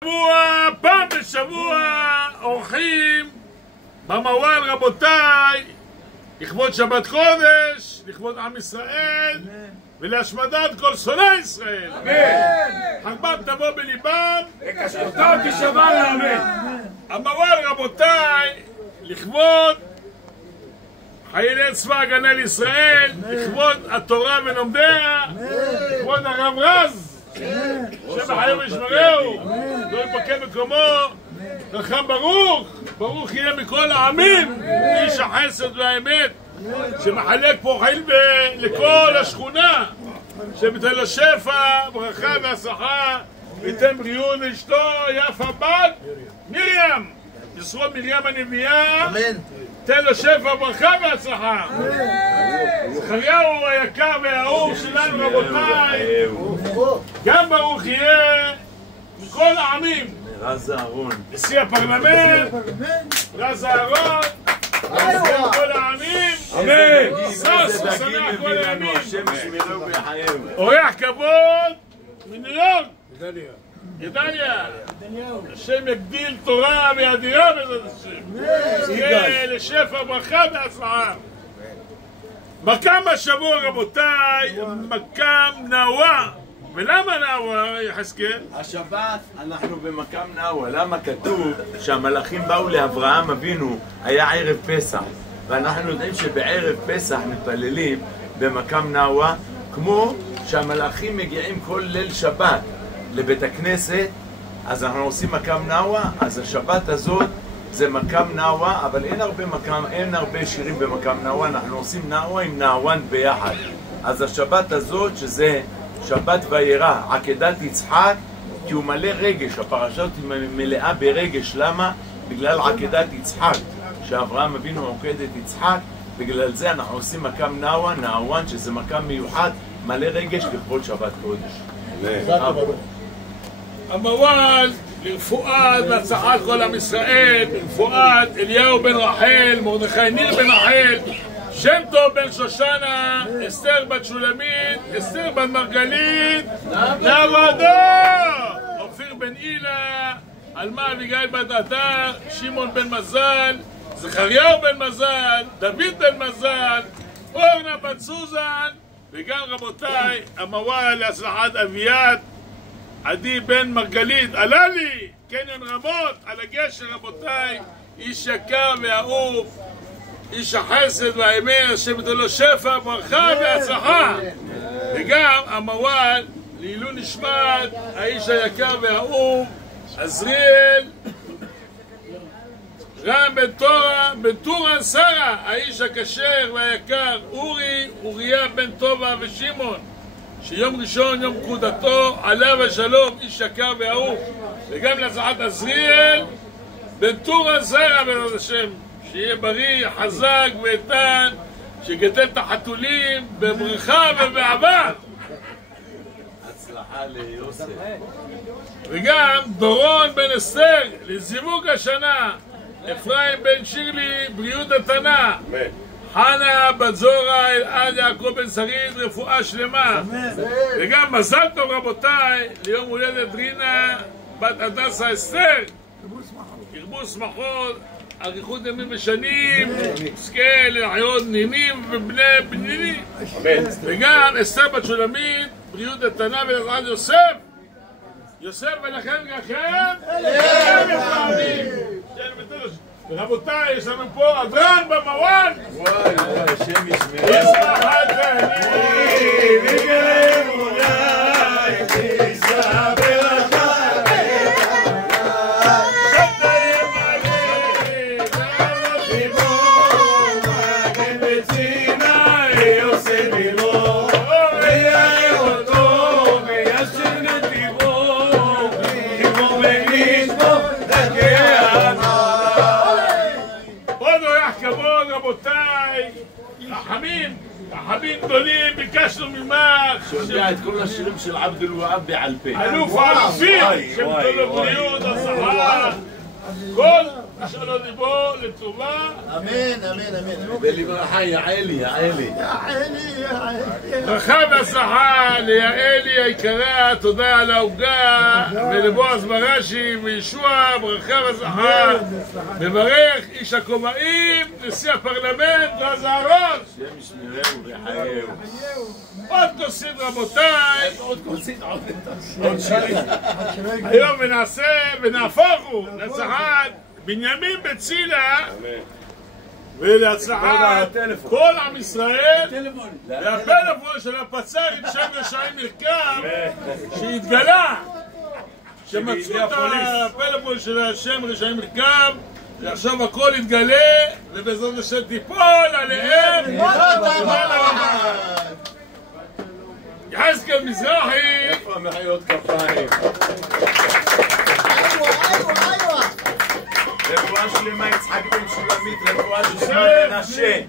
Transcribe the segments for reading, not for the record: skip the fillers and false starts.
פעם בשבוע אורחים במוהל, רבותיי, לכבוד שבת קודש, לכבוד עם ישראל ולהשמדת כל שונאי ישראל. חרבם תבוא בליבם וקשרותם תשבר לאמן. המוהל, רבותיי, לכבוד חיילי צבא הגנה לישראל, לכבוד התורה ולומדיה, לכבוד הרב רז שבחיים ישמרהו, לא יפקד מקומו, חכם ברוך, ברוך יהיה מכל העמים, איש החסד והאמת שמחלק פה חיל לכל השכונה, שביתן לו שפע, ברכה והצלחה, ויתן בריאות לאשתו יפה בת מרים, ישרוד מרים הנביאה, תן לו שפע, ברכה והצלחה. זכריהו היקר והאהוב שלנו, רבותיי, גם ברוך יהיה מכל העמים. רז אהרון, נשיא הפרלמנט, רז אהרון, כל העמים, אמן. שש ושמח כל העמים. אורח כבוד מניו יורק, גדליה, השם יגדיל תורה וידיעה בעזרת השם, יהיה לשפע ברכה והצלחה. מקם השבוע, רבותיי, מקם נאווה. ולמה נאווה, יחזקאל? השבת אנחנו במקם נאווה. למה? כתוב שהמלאכים באו לאברהם אבינו, היה ערב פסח, ואנחנו יודעים שבערב פסח מתפללים במקם נאווה, כמו שהמלאכים מגיעים כל ליל שבת לבית הכנסת, אז אנחנו עושים מקם נאווה. אז השבת הזאת זה מקם נאווה, אבל אין הרבה שירים במקם נאווה, אנחנו עושים נאווה עם נאוואן ביחד. אז השבת הזאת, שזה שבת וירא, עקדת יצחק, כי הוא מלא רגש, הפרשה היא מלאה ברגש. למה? בגלל עקדת יצחק, שאברהם אבינו עוקד את יצחק, בגלל זה אנחנו עושים מקם נאווה, נאוואן, שזה מקם מיוחד, מלא רגש לכבוד שבת קודש. המוהל לרפואת והצלחת כל עם ישראל, לרפואת אליהו בן רחל, מרדכי ניר בן רחל, שם טוב בן שושנה, אסתר בת שולמית, אסתר בת מרגלית, נאווה דור, אופיר בן הילה, עלמה אביגיל בת עטר, שמעון בן מזל, זכריהו בן מזל, דוד בן מזל, אורנה בת סוזן, וגם רבותיי המוהל להצלחת אביעד עדי בן מרגלית, עלה לי קניון רמות על הגשר, רבותיי, איש יקר ואהוב, איש החסד והאמת, השם ייתן לו שפע, ברכה והצלחה. וגם המוהל לעילוי נשמת האיש היקר והאהוב עזריאל רם בן טורן שרה, האיש הכשר והיקר אוריה בן טובה ושמעון, שיום ראשון יום פקודתו, עליו השלום, איש יקר ואהוב. וגם להצלחת עזריאל בן טורן שרה, בעזרת השם, שיהיה בריא, חזק ואיתן, שגדל את החתולים בברכה ובאהבה. הצלחה ליוסף. וגם דורון בן אסתר לזיווג השנה, אפרים בן שירלי בריאות התנה, חנה בת זורה אלעד יעקב בן שריד רפואה שלמה. וגם מזל טוב, רבותיי, ליום הולדת רינה בת הדסה אסתר, ירבו שמחות, אריכות ימים ושנים, זכה לחיות נינים ובני בנינים. וגם אסתר בת שולמית בריאות התנה ולעזרת יוסף ולכם גחם ורבותיי, יש לנו פה אדרן במוהל. וואי וואי, השם ישמרהו. רבותיי, רחמים גדולים, ביקשנו ממך שיודע את כל השירים של עבד אל-והאב בעל פה. אלוף האלופים, שתתנו לו בריאות, הצלחה, כל משאלות ליבו לטובה. אמן, אמן, אמן. ולברכה יעלי, יעלי. ברכה והצלחה ליעלי היקרה, תודה על העוגה, ולבועז בראשי וישוע, ברכה והצלחה. מברך איש הכובעים, נשיא הפרלמנט רז אהרון. השם ישמרהו ויחייהו. עוד כוסית רבותיי. עוד שירים. היום ונעשה ונהפוכו להצלחת בנימין בצילה ולהצלחת כל עם ישראל והפלאפון של הפצ"רית שם רשעים מרקם שהתגלה, שמצאו את הפלאפון של השם רשעים מרקם ועכשיו הכל יתגלה ובעזרת השם תיפול עליהם. יחזקאל מזרחי. איפה המחיאות כפיים? רפואה שלמה יצחק בן שולמית, רפואה שלמה מנשה,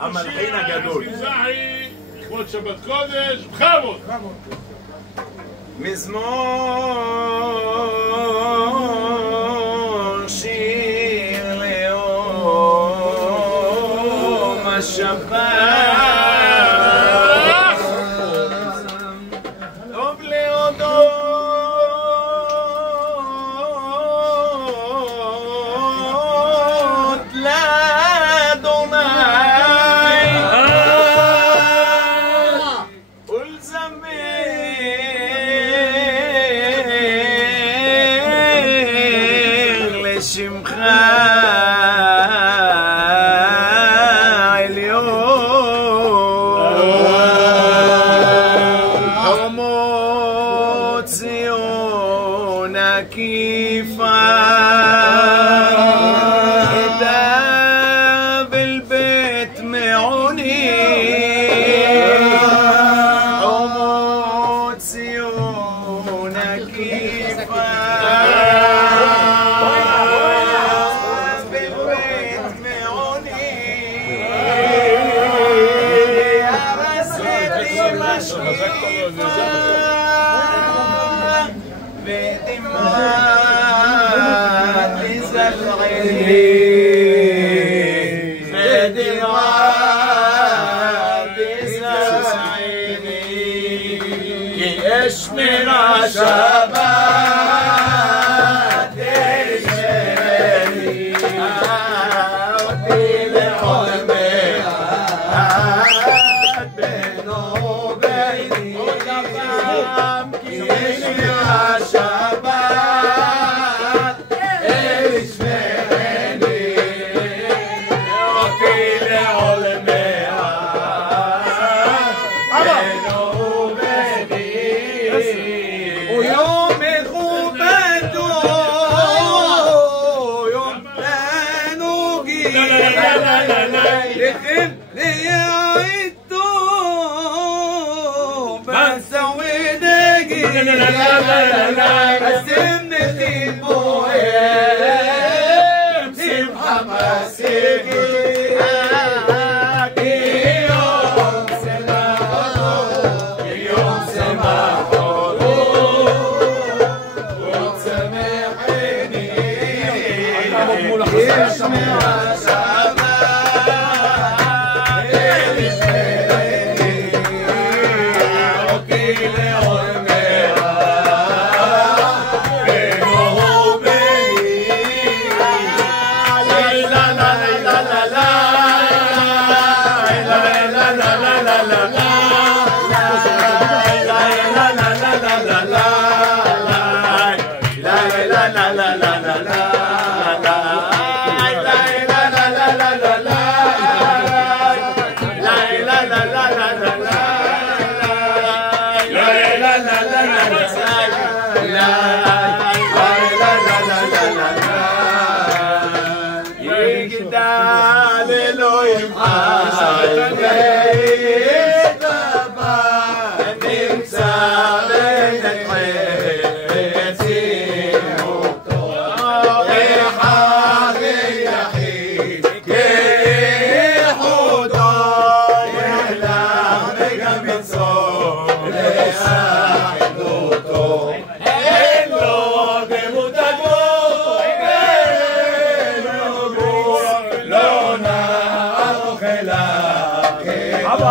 המלחין הגדול. מזרחי, לכבוד שבת קודש, בכבוד. מזמור שיר לאום השבת טוב להודות לאדוני ולזמר לשמך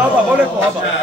אבא, בוא לפה אבא.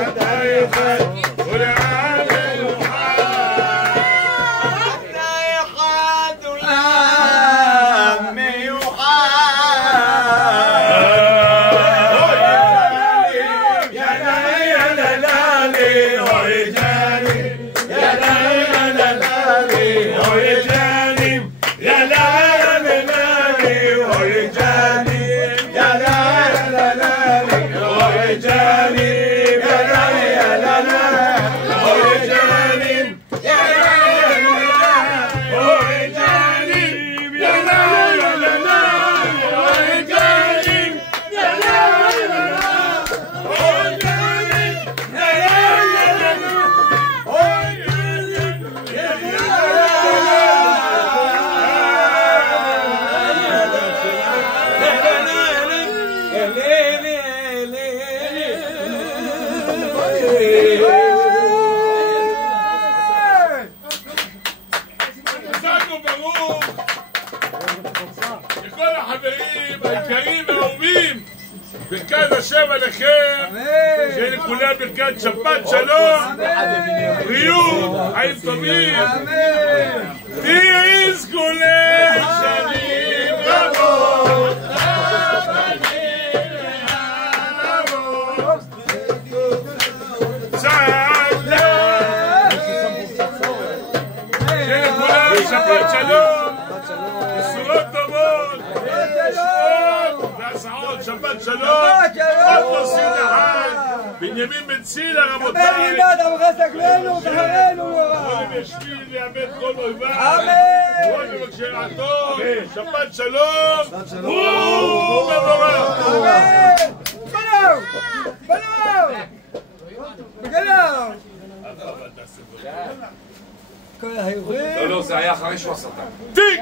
أتى לכל החברים היקרים והאהובים, ברכת השם עליכם, שיהיה לכולם ברכת שבת שלום, בריאות, חיים טובים, תזכו לשנים רבות, שיהיה לכולם שבת שלום, בשורות טובות, והסעות, שבת שלום, עוד נוסעים אחד, בנימין בן צילה רבותיי, יכולים ישמיד לאבד כל אויביו, כל מבקשי רעתו, שבת שלום, ומבורך. לא, זה היה אחרי שהוא עשה אותם. תיק!